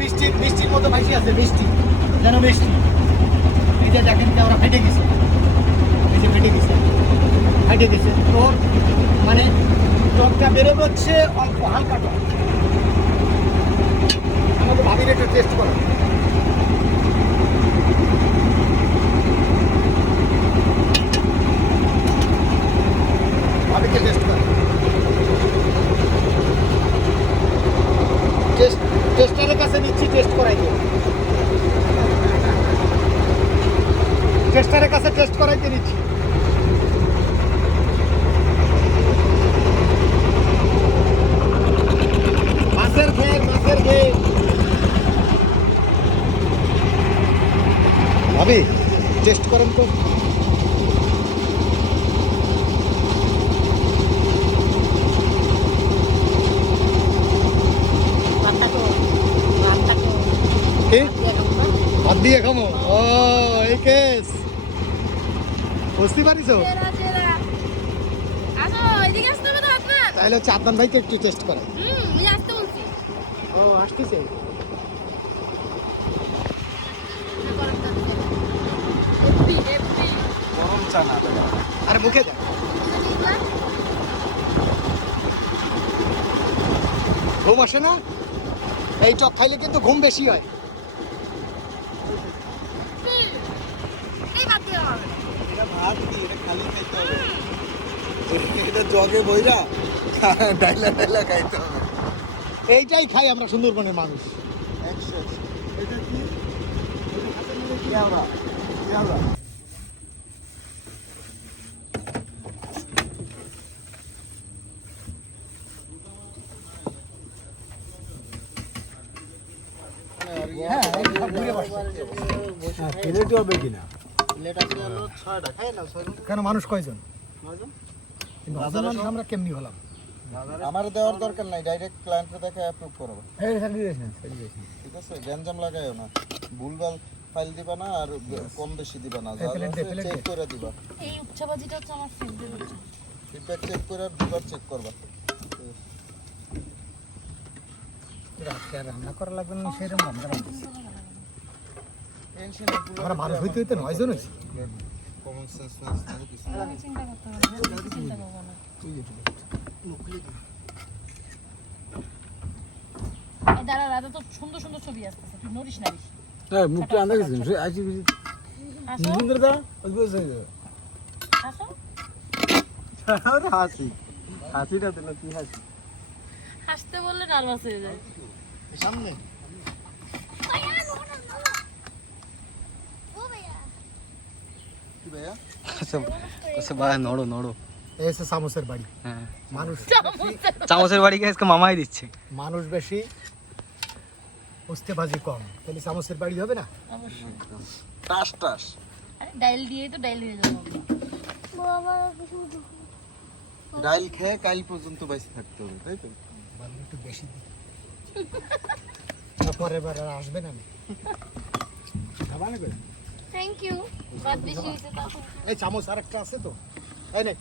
মিষ্টি, মিষ্টির মতো ভাইসি আছে, মিষ্টি। যেন মিষ্টি। এই যে দেখেন যে ওরা ফেটে গেছে। এই যে ফেটে গেছে। ফেটে গেছে। তোর মানে টকটা বেরোবে হচ্ছে অল্প হালকা টক। আমাদের ভাবির একটু টেস্ট করো ভাবিকে টেস্ট করো টেস্ট টেস্টারের কাছে নিচ্ছি টেস্ট করাই দিও টেস্টারের কাছে টেস্ট করাইতে নিচ্ছি? মাছের ঘের মাছের ঘের ভাবি টেস্ট করেন তো। কি? দিয়ে খামো ও এই কেস বুঝতে পারিস। তাহলে হচ্ছে আদনান ভাইকে একটু টেস্ট বলছি। ও আসতেছে। গরম চা না আর মুখে দেখ ঘুম আসে না এই টক খাইলে কিন্তু ঘুম বেশি হয় এই ভাত হবে। ভাত কি এটা খালি খাইতে হবে। এটা জগে বইরা ডাইলা ডাইলা খাইতে হবে। এইটাই খাই আমরা সুন্দরবনের মানুষ। একশো এটা কি? কেওড়া কেওড়া হ্যাঁ। প্লেট হবে কিনা? কেন মানুষ কয়জন? কিন্তু আমরা কেমনি হলাম? আমার দেওয়ার দরকার নাই ডাইরেক্ট ক্লায়েন্টকে দেখে অ্যাপ্রুভ করবে। ঠিক আছে গ্যাঞ্জাম লাগাইও না। ভুলভাল ফাইল দিবা না আর কম বেশি দিবা না। চেক করে দিবা। এই উচ্ছাবাজিটা হচ্ছে আমার ফেভারিট ফিডব্যাক চেক করে আর দুবার চেক করবা। রান্না করা লাগবে না সেরকম টেনশন আমরা মানুষ হইতে হইতে নয়জন হয়েছি কমন সেন্স সেন্স কিছু আমি চিন্তা করতে হবে চিন্তা করব না। দাঁড়া দাদা তো সুন্দর সুন্দর ছবি আসতেছে তুই নড়িস না হ্যাঁ মুখটা আন্দা গেছে আছি আসো। নিজের দা বুঝতে আসো। আরে হাসি। হাসিটা দিল কি হাসি। হাসতে বললে নার্ভাস হয়ে যায়। সামনে। নড়ো নড়ো এই হচ্ছে বাড়ি। হ্যাঁ। মানুষ চামচের বাড়ি আজকে মামাই দিচ্ছে? মানুষ বেশি উস্তেবাজি কম। তাহলে চামচের বাড়ি হবে না? টাস টাস। ডাইল দিয়েই তো ডাইল হয়ে যাব। ডাইল খেয়ে কাল পর্যন্ত বাইসে থাকতে হবে তাই তো? বালু একটু বেশি দিই। পরের বার আর আসবে না। খাবা না করে? থ্যাংক ইউ বাদ বেশি হয়েছে তখন এই চামচ আর একটা আছে তো। এই নে।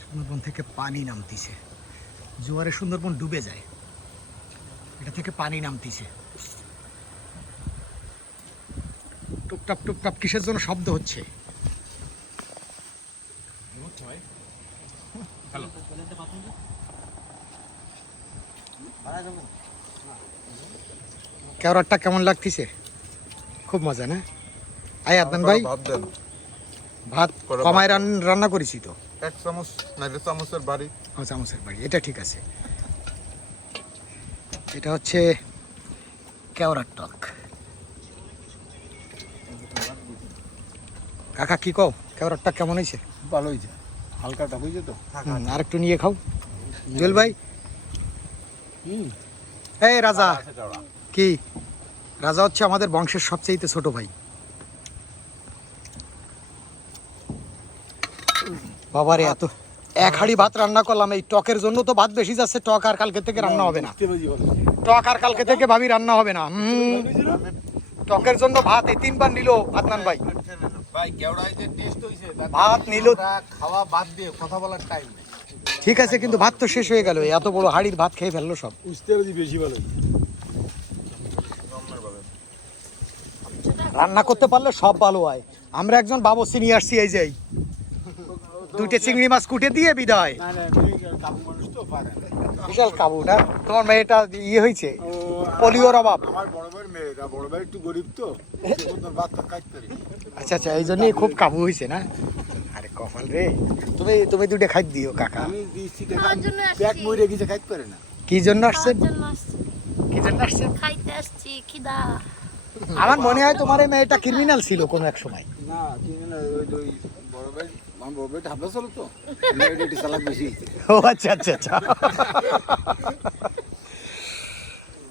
সুন্দরবন থেকে পানি নামতিছে। জোয়ারে সুন্দরবন ডুবে যায়। এটা থেকে পানি নামতিছে। টুকটাপ টুকটাপ কিসের জন্য শব্দ হচ্ছে? কেওড়াটা কেমন লাগতেছে? খুব মজা না? আই আদনান ভাই। ভাত করে কমায় রান্না করেছি তো। এক চামচ নাইলে চামচের বাড়ি। ও চামচের বাড়ি। এটা ঠিক আছে। এটা হচ্ছে কেওড়ার টক। কাকা কি কও? কেওড়ার টক কেমন হয়েছে? ভালো হয়েছে। হালকাটা বুঝছ তো? হুম, আর একটু নিয়ে খাও। জুয়েল ভাই। হুম। এই রাজা। কি? রাজা হচ্ছে আমাদের বংশের সবচেয়ে ছোট ভাই। বাবারে এত এক হাড়ি ভাত রান্না করলাম এই টকের জন্য তো ভাত বেশি যাচ্ছে টক আর কালকে থেকে রান্না হবে না। টক আর কালকে থেকে ভাবি রান্না হবে না। টকের জন্য ভাত এই তিনবার নিল আদনান ভাই। ভাত নিল খাওয়া বাদ দিয়ে কথা বলার টাইম ঠিক আছে কিন্তু ভাত তো শেষ হয়ে গেল এত বড় হাড়ির ভাত খেয়ে ফেলল সব। বুঝতে বেশি ভালো রান্না করতে পারলে সব ভালো হয়। আমরা একজন বাবসি নিয়ে আসছি এই যে। এই। দুইটা চিংড়ি মাছ কুটে দিয়ে বিদায়। না না মেয়ে কাবু মানুষ তো পারে। না। বিশাল কাবু না? তোমার মেয়েটা ইয়ে হয়েছে পোলিওর অভাব। আচ্ছা আচ্ছা এই জন্যই খুব কাবু হয়েছে না? আরে কপাল রে তুমি তুমি দুটো খাই দিও কাকা। কি জন্য আসছেন? খাওয়ার জন্য আসছি। কি জন্য আসছেন? খাইতে আসছি খিদা। আমার মনে হয় তোমার এই মেয়েটা ক্রিমিনাল ছিল কোনো এক সময়। না কি না ওই ওই বড় ভাই আমার বড় হাবলা চলো তো মেয়েটা চালাক বেশি ও আচ্ছা আচ্ছা আচ্ছা।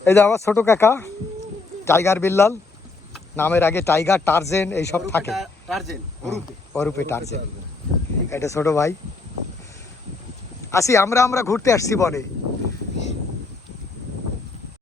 এই যে আমার ছোট কাকা টাইগার বিল্লাল নামের আগে টাইগার টার্জেন এইসব থাকে। টার্জেন অরূপে টার্জেন। এটা ছোট ভাই। আসি আমরা আমরা ঘুরতে আসছি বনে।